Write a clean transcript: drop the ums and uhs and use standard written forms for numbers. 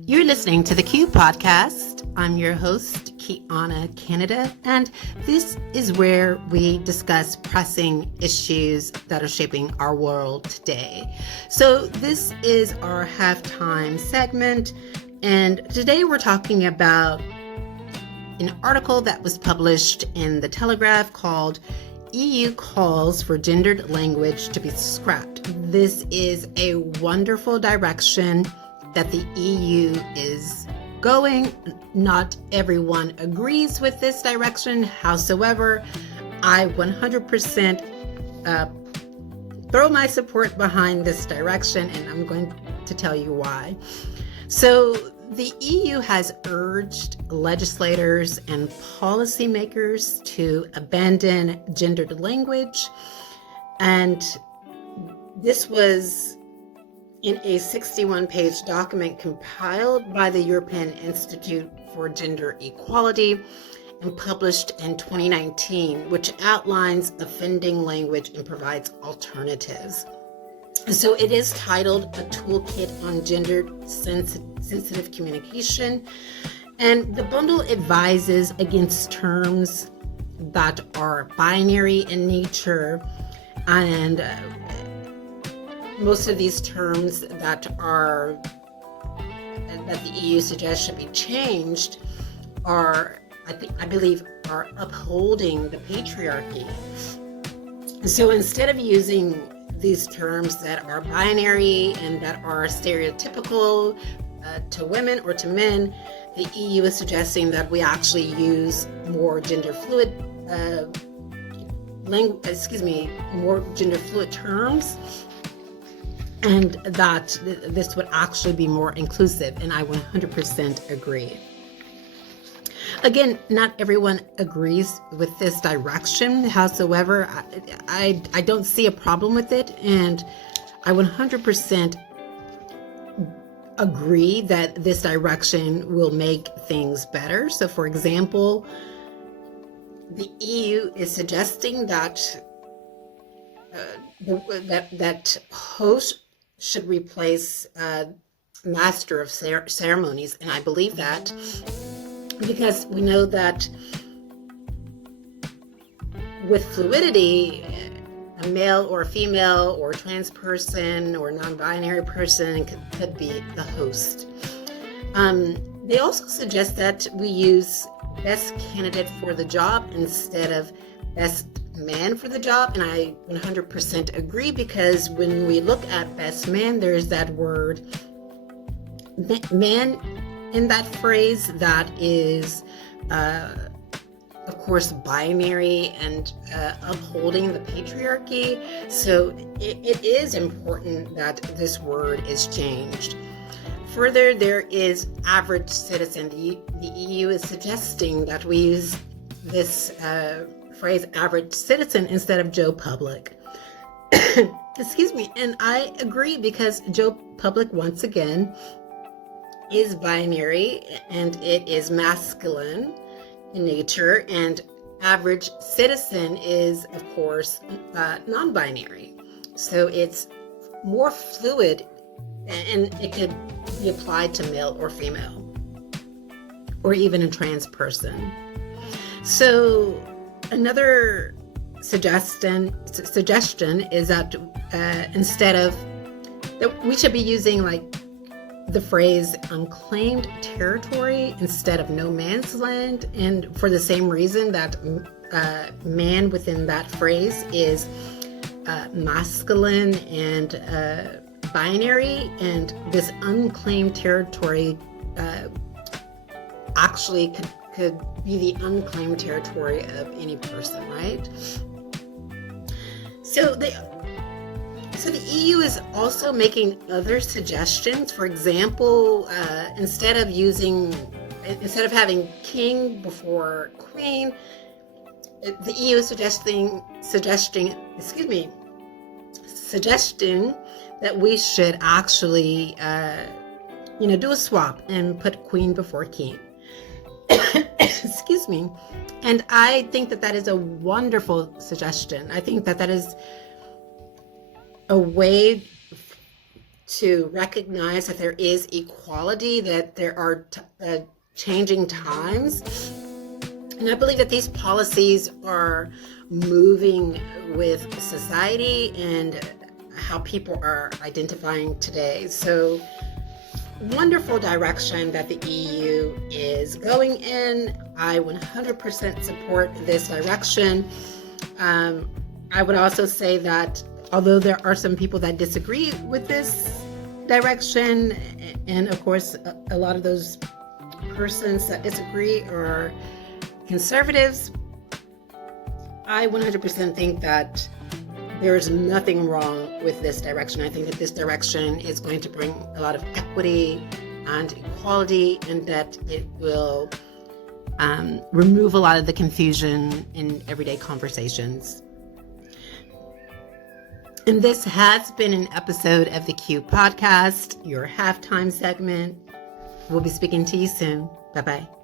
You're listening to the Q Podcast. I'm your host, Kiana Canada, and this is where we discuss pressing issues that are shaping our world today. So this is our halftime segment, and today we're talking about an article that was published in the Telegraph called EU Calls for Gendered Language to be Scrapped. This is a wonderful direction that the EU is going. Not everyone agrees with this direction. However, I 100% throw my support behind this direction, and I'm going to tell you why. So the EU has urged legislators and policymakers to abandon gendered language, and this was in a 61-page document compiled by the European Institute for Gender Equality and published in 2019, which outlines offending language and provides alternatives. So it is titled A Toolkit on Gender Sensitive Communication, and the bundle advises against terms that are binary in nature, and most of these terms that the EU suggests should be changed are, I believe, are upholding the patriarchy. So instead of using these terms that are binary and that are stereotypical to women or to men, the EU is suggesting that we actually use more gender fluid more gender fluid terms, and that this would actually be more inclusive, and I 100% agree. Again, not everyone agrees with this direction. However, I don't see a problem with it, and I 100% agree that this direction will make things better. So, for example, the EU is suggesting that that host should replace master of ceremonies, and I believe that because we know that with fluidity, a male or a female or a trans person or non-binary person could be the host. They also suggest that we use best candidate for the job instead of best man for the job, and I 100% agree, because when we look at best man, there's that word man in that phrase that is of course binary and upholding the patriarchy. So it is important that this word is changed. Further, there is average citizen. The EU is suggesting that we use this phrase average citizen instead of Joe Public. Excuse me. And I agree, because Joe Public, once again, is binary and it is masculine in nature, and average citizen is, of course, non-binary. So it's more fluid, and it could be applied to male or female, or even a trans person. So another suggestion is that instead of that, we should be using like the phrase unclaimed territory instead of no man's land, and for the same reason that man within that phrase is masculine and binary, and this unclaimed territory actually could be the unclaimed territory of any person, right? So the EU is also making other suggestions. For example, instead of having king before queen, the EU is suggesting that we should actually, do a swap and put queen before king. Excuse me. And I think that is a wonderful suggestion. I think that is a way to recognize that there is equality, that there are changing times. And I believe that these policies are moving with society and how people are identifying today. So wonderful direction that the EU is going in. I 100% support this direction. I would also say that although there are some people that disagree with this direction, and of course a lot of those persons that disagree are conservatives, I 100% think that there's nothing wrong with this direction. I think that this direction is going to bring a lot of equity and equality, and that it will remove a lot of the confusion in everyday conversations. And this has been an episode of the Q Podcast, your halftime segment. We'll be speaking to you soon. Bye-bye.